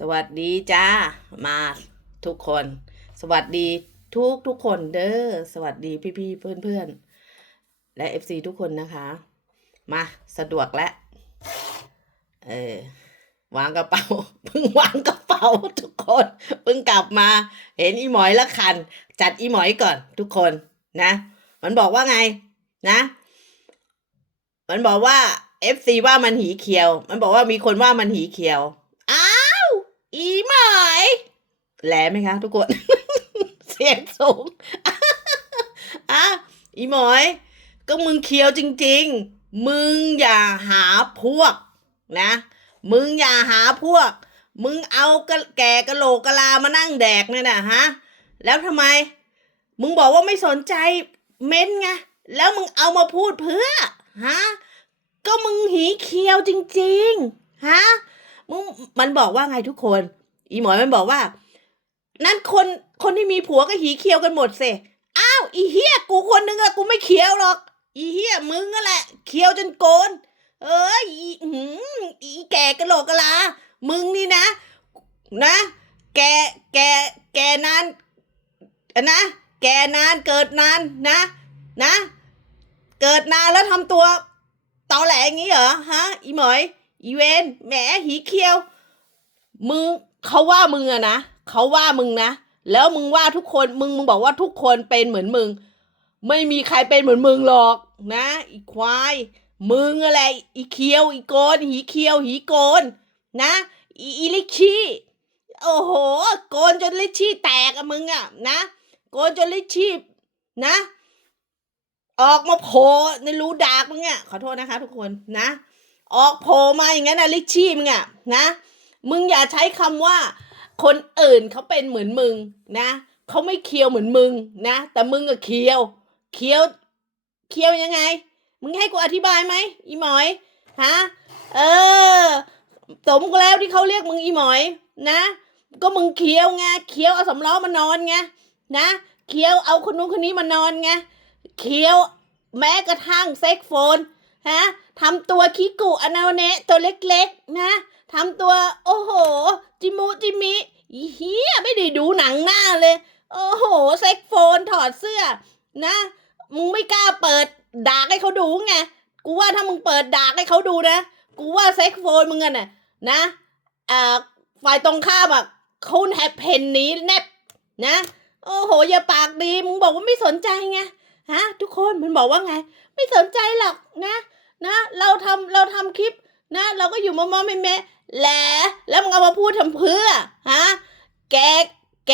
สวัสดีจ้ามาทุกคน สวัสดีทุกทุกคนเด้อสวัสดีพี่พี่ๆเพื่อนเพื่อนๆและ FC ทุกคนนะคะ มาสะดวกแล้วเออวางกระเป๋าเพิ่งวางกระเป๋าทุกคนเพิ่งกลับมา เห็นอีหมอยละคัน จัดอีหมอยก่อนทุกคนนะ มันบอกว่าไงนะ มันบอกว่า FC ว่ามันหีเขียว มันบอกว่ามีคนว่ามันหีเขียว อีหมอยแหลไหมคะทุกคน เสียงสูงอะอีหมอย ก็มึงเคียวจริง ๆ มึงอย่าหาพวกนะ มึงอย่าหาพวก มึงเอากระแก่กะโหลกกะลามานั่งแดกเนี่ยนะฮะ แล้วทำไม มึงบอกว่าไม่สนใจเม้นไง แล้วมึงเอามาพูดเพื่อ ฮะ ก็มึงหีเคียวจริง ๆ ฮะ มึงมันบอกว่าไงทุกคน อีหมอยมันบอกว่า นั่นคนคนที่มีผัวก็หีเคียวกันหมดเสอ้าวอีเฮียกูคนนึงอะกูไม่เคียวหรอก อีเฮียมึงอะแหละเคียวจนโกน เอ้ยอีหืมอีแก่กะโหลกกะลา มึงนี่นะ นะ แกแกแกนานนะแกนานเกิดนานนะ นะ เกิดนานแล้วทำตัวตอแหลอย่างนี้เหรอฮะอีหมอย อีเวนแหมหีเคียว มึงเขาว่ามึงอะนะเขาว่ามึงนะ แล้วมึงว่าทุกคนมึงมึงบอกว่าทุกคนเป็นเหมือนมึง ไม่มีใครเป็นเหมือนมึงหรอกนะอีควาย มึงอะไร อีเคียว อีโกนหีเคียว หีโกน นะ อีอีลิชี่โอ้โห โกนจนลิชี่แตกอะมึงอะนะ โกนจนลิชชี่นะ ออกมาโผล่ในรูดากมึงอะขอโทษนะคะทุกคนนะ ออกโผล่มาอย่างนั้นนะลิชชี่มึงอะนะ มึงอย่าใช้คำว่า คนอื่นเขาเป็นเหมือนมึงนะเขาไม่เคี้ยวเหมือนมึงนะ แต่มึงอะเคี้ยว เคี้ยว เคี้ยวยังไง มึงให้กูอธิบายไหมอีหมอยฮะเออสมก็แล้วที่เขาเรียกมึงอีหมอยนะ ก็มึงเคี้ยวไงเคี้ยวเอาสำล้อมานอนไงนะเคี้ยวเอาคนนู้นคนนี้มานอนไงเคี้ยวแม้กระทั่งเซ็กโฟน ฮะทำตัวคิกุอนาเนะตัวเล็กๆ นะทำตัวโอ้โห จิมูจิมิเฮียไม่ได้ดูหนังหน้าเลย โอ้โหเซ็กโฟนถอดเสื้อ นะมึงไม่กล้าเปิดดากให้เขาดูไงกูว่าถ้ามึงเปิดดากให้เขาดูนะกูว่าเซ็กโฟนมึงอะน่ะนะอ่าฝ่ายตรงข้ามอะเขาแฮปเพนนี้แนบนะ โอ้โหอย่าปากดีมึงบอกว่าไม่สนใจไง ฮะทุกคนมันบอกว่าไง ไม่สนใจหรอกนะ นะ เราทำเราทำคลิปนะ เราก็อยู่มอมอแม่แม่แหละแล้วมึงเอามาพูดทำเพื่อฮะแกแก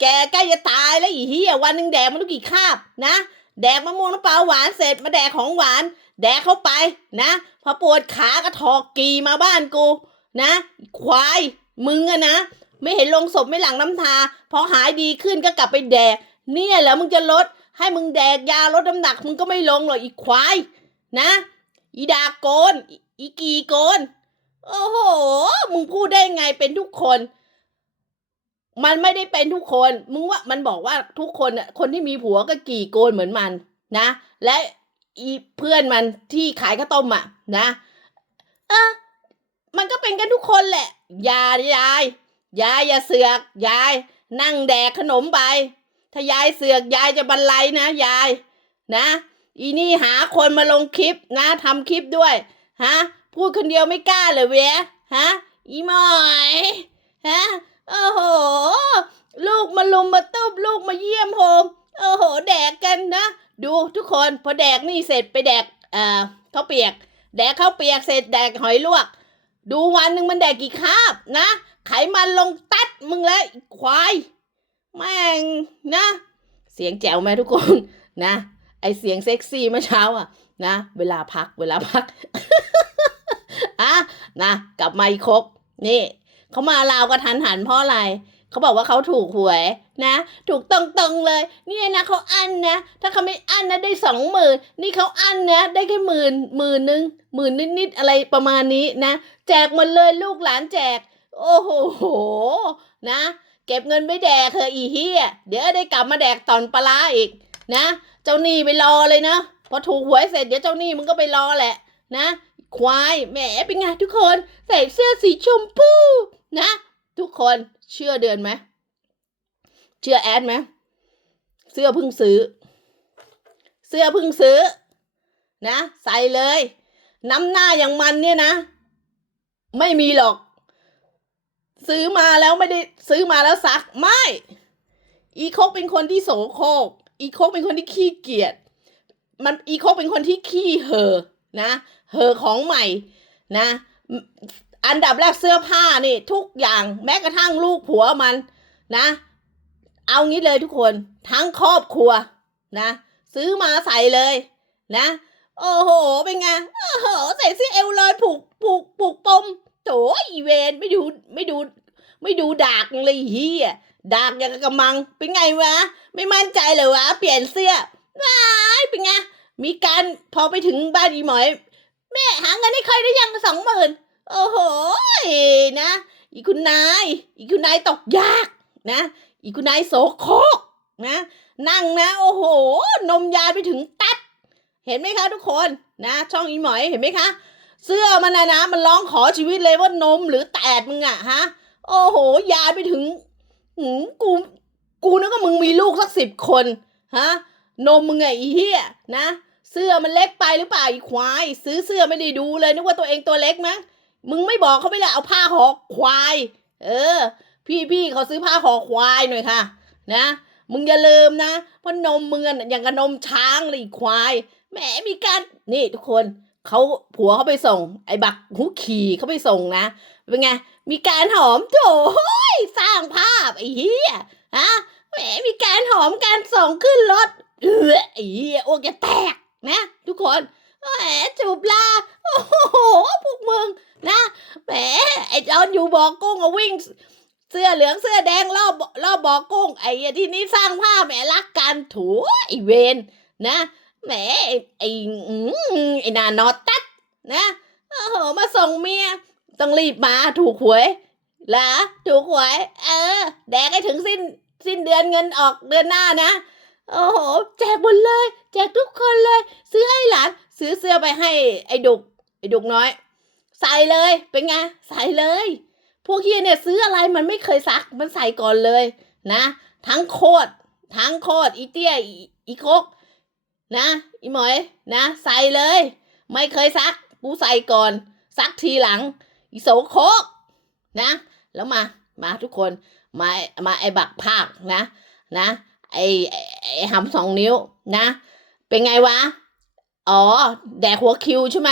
แกใกล้จะตายแล้วอีเหี้ยวันหนึ่งแดกมันต้องกี่คาบนะแดกมะม่วงน้ำปลาหวานเสร็จมาแดกของหวาน แดกเข้าไปนะ พอปวดขาก็ถอกกีมาบ้านกู นะ ควายมึงอะนะ ไม่เห็นลงศพไม่หลังน้ำตาพอหายดีขึ้นก็กลับไปแดก เนี่ยแล้วมึงจะลด ให้มึงแดกยาลดน้ำหนัก มึงก็ไม่ลงหรอกอีควาย นะ อีดาโกนอีอีกีโกน โอ้โห มึงพูดได้ไงเป็นทุกคน มันไม่ได้เป็นทุกคน มึงว่ามันบอกว่าทุกคนน่ะคนที่มีผัวก็กี่โกนเหมือนมัน นะ และอีเพื่อนมันที่ขายข้าวต้มอะ นะเออมันก็เป็นกันทุกคนแหละ ยายายยายอย่าเสือก ยาย นั่งแดกขนมไป ถ้ายายเสือกยายจะบรรลัยนะยายนะ อีนี่หาคนมาลงคลิปนะทำคลิปด้วยฮะพูดคนเดียวไม่กล้าเลยเว้ยฮะอีหมอยฮะโอ้โห ลูกมาลุมมาตุ้มลูกมาเยี่ยมโฮมโอ้โห แดกกันนะ ดูทุกคนพอแดกนี่เสร็จไปแดกเอ่อข้าวเปียก แดกข้าวเปียกเสร็จแดกหอยลวก ดูวันหนึ่งมันแดกกี่คาบนะ ไขมันลงตัดมึงแล้วควาย แม่งนะ เสียงแจ๋วไหมทุกคนนะ ไอเสียงเซ็กซี่เมื่อเช้าอะนะ เวลาพักเวลาพักอะนะกลับมาอีกครบนี่เขามาลาวกระทันหันเพราะอะไรเขาบอกว่าเขาถูกหวยนะ ถูกตรงๆเลย เนี่ยนะเขาอั้นนะ ถ้าเขาไม่อั้นนะได้สองหมื่นนี่เขาอั้นนะได้แค่หมื่นหมื่นหนึ่งหมื่นนิดๆอะไรประมาณนี้นะ แจกหมดเลยลูกหลานแจก โอ้โหนะ เก็บเงินไว้แดกเธออีเฮียเดี๋ยวได้กลับมาแดกตอนปลาอีกนะ เจ้าหนี้ไปรอเลยนะ พอถูกหวยเสร็จเดี๋ยวเจ้าหนี้มึงก็ไปรอแหละนะ ควายแหมเป็นไงทุกคนใส่เสื้อสีชมพูนะ ทุกคนเชื่อเดือนไหมเชื่อแอดไหมเสื้อเพิ่งซื้อ เสื้อเพิ่งซื้อ นะ ใส่เลย น้ำหน้าอย่างมันเนี่ยนะ ไม่มีหรอก ซื้อมาแล้วไม่ได้ซื้อมาแล้วซักไม่ อีโคกเป็นคนที่โสโครกอีโคกเป็นคนที่ขี้เกียจมันอีโคกเป็นคนที่ขี้เห่อนะเห่อของใหม่นะอันดับแรกเสื้อผ้านี่ทุกอย่างแม้กระทั่งลูกผัวมันนะ เอางี้เลยทุกคนทั้งครอบครัวนะ ซื้อมาใส่เลยนะ โอ้โห เป็นไงโอ้โห ใส่เสื้อเอวลอยผูกผูกผูกปม โถอีเวนไม่ดูไม่ดู ไม่ดูดากเลยเฮียดากอย่างกระมัง เป็นไงวะ ไม่มั่นใจเลยวะ เปลี่ยนเสื้อว้ายเป็นไง มีการพอไปถึงบ้านอีหมอย แม่หาเงินให้ใครได้ยังสองหมื่นโอ้โหนะ อีคุณนาย อีคุณนายตกยากนะ อีคุณนายโสโครกนะ นั่งนะ โอ้โห นมยาไปถึงตัด เห็นไหมคะทุกคนนะ ช่องอีหมอยเห็นไหมคะ เสื้อมันนะนะมันร้องขอชีวิตเลยว่านมหรือแตดมึงอะฮะ โอ้โห ยายไปถึงหืมกู กูนึกว่ามึงมีลูกสักสิบคนฮะ นมมึงไงอีเหี้ยนะ เสื้อมันเล็กไปหรือเปล่าอีควาย ซื้อเสื้อไม่ได้ดูเลยนึกว่าตัวเองตัวเล็กมั้ง มึงไม่บอกเขาไม่ละเอาผ้าห่อควาย เออ พี่พี่เขาซื้อผ้าห่อควายหน่อยค่ะ นะ มึงอย่าลืมนะเพราะนมมึงอะอย่างกับนมช้างเลยอีควาย แหมมีการนี่ทุกคน เขาผัวเขาไปส่ง ไอ้บักหุขี่เขาไปส่งนะเป็นไงมีการหอมโถยสร้างภาพไอ้เหี้ยฮะแหมมีการหอมการส่งขึ้นรถเออไอ้เหี้ยโอ้จะแตกนะ ทุกคนแหมจูบลาโอ้โหพวกมึงนะแหมไอ้จอนอยู่บอกกุ้งอะวิ่งเสื้อเหลืองเสื้อแดงรอบรอบบอกกุ้งไอ้ที่นี่สร้างภาพแหมรักกันถูไอ้เวนนะ แหมไอ้ไอ้ไอ้นานอตัดนะโอ้โหมาส่งเมียต้องรีบมาถูกหวยเหรอถูกหวย เออ แดกให้ถึงสิ้นสิ้นเดือนเงินออกเดือนหน้านะโอ้โหแจกหมดเลย แจกทุกคนเลย ซื้อให้หลานซื้อเสื้อไปให้ไอ้ดุกไอ้ดุกน้อย ใส่เลยเป็นไงใส่เลย พวกเฮียเนี่ยซื้ออะไรมันไม่เคยซักมันใส่ก่อนเลยนะ ทั้งโคตรทั้งโคตรอีเตี้ยอีโคก นะอีหมอยนะ ใส่เลย ไม่เคยซัก กูใส่ก่อน ซักทีหลัง อีโสโคกนะ แล้วมามาทุกคนมามาไอ้บักภาคนะ นะไอ้ไอ้หำสองนิ้วนะ เป็นไงวะ อ๋อ แดกหัวคิวใช่ไหม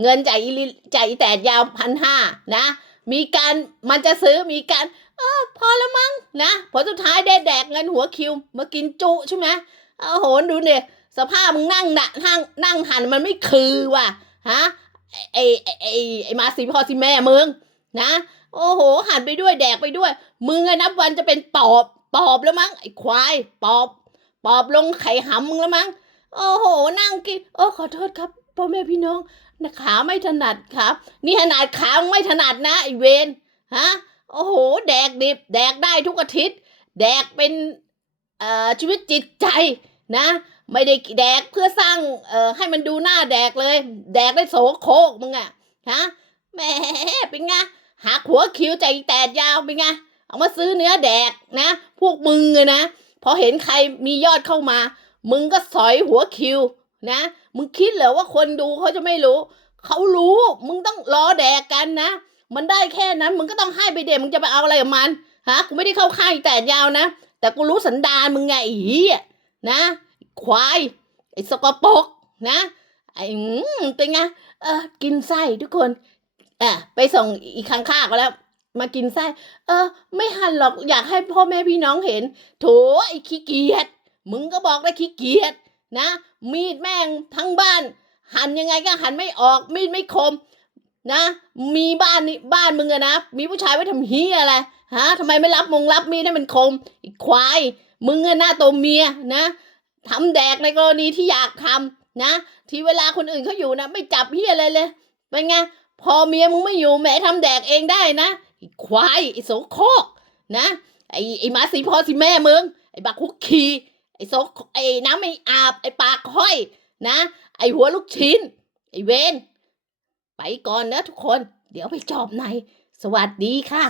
เงินจ่ายอีจ่ายอีแตดยาวพันห้านะ มีการมันจะซื้อมีการเออพอแล้วมั้งนะผลสุดท้ายได้แดกเงินหัวคิว มากินจุใช่ไหมโอ้โหดูเนี่ย สภาพมึงนั่งนะนั่งนั่งหันมันไม่คือว่ะฮะไอไอไอไอมาสีพ่อสิแม่มึงนะโอ้โห หันไปด้วยแดกไปด้วย มึงอะนับวันจะเป็นปอบปอบแล้วมั้งไอควายปอบปอบลงไข่หำมึงแล้วมั้งโอ้โห นั่งกินโอ้ขอโทษครับพ่อแม่พี่น้องนะขาไม่ถนัดครับ นี่ขนาดขามึงไม่ถนัดนะไอเวนฮะโอ้โห แดกดิบ แดกได้ทุกอาทิตย์ แดกเป็นเอ่อชีวิตจิตใจนะ ไม่ได้แดกเพื่อสร้างเอ่อให้มันดูหน้าแดกเลย แดกได้โสโคกมึงอะฮะแหมเป็นไงหักหัวคิ้วใจแตดยาวเป็นไงเอามาซื้อเนื้อแดกนะ พวกมึงเลยนะพอเห็นใครมียอดเข้ามา มึงก็สอยหัวคิวนะ มึงคิดเหรอว่าคนดูเขาจะไม่รู้ เขารู้มึงต้องรอแดกกันนะ มันได้แค่นั้นมึงก็ต้องให้ไปเด็มึงจะไปเอาอะไรกับมันฮะกูไม่ได้เข้าข้างแตดยาวนะ แต่กูรู้สันดานมึงไงไอ้เหี้ยนะ ควาย ไอ้สกปรกนะ ไอ้อืมเป็นไง เออ กินไส้ทุกคนอะไปส่งอีกข้างๆก็แล้ว มากินไส้ เออ ไม่หันหรอก อยากให้พ่อแม่พี่น้องเห็น โถไอ้ขี้เกียจ มึงก็บอกได้ขี้เกียจนะ มีดแม่งทั้งบ้าน หันยังไงก็หันไม่ออก มีดไม่คมนะ มีบ้านนี่บ้านมึงอะนะ มีผู้ชายไว้ทำเฮียอะไร ฮะทำไมไม่รับมงรับมีดให้มันคมอีกควาย มึงอะหน้าตัวเมียนะ ทำแดกในกรณีที่อยากทำนะ ที่เวลาคนอื่นเขาอยู่นะไม่จับเฮียอะไรเลยเป็นไงพอเมียมึงไม่อยู่แหม่ทำแดกเองได้นะไอ้ควายไอ้โสโครกนะไอ้ไอ้มาสีพอสิแม่มึงไอ้บักคุกคีไอ้โสไอ้น้ำไม่อาบไอ้ปากห้อยนะ ไอ้หัวลูกชิ้น ไอ้เวนไปก่อนนะทุกคน เดี๋ยวไปจอบใน สวัสดีค่ะ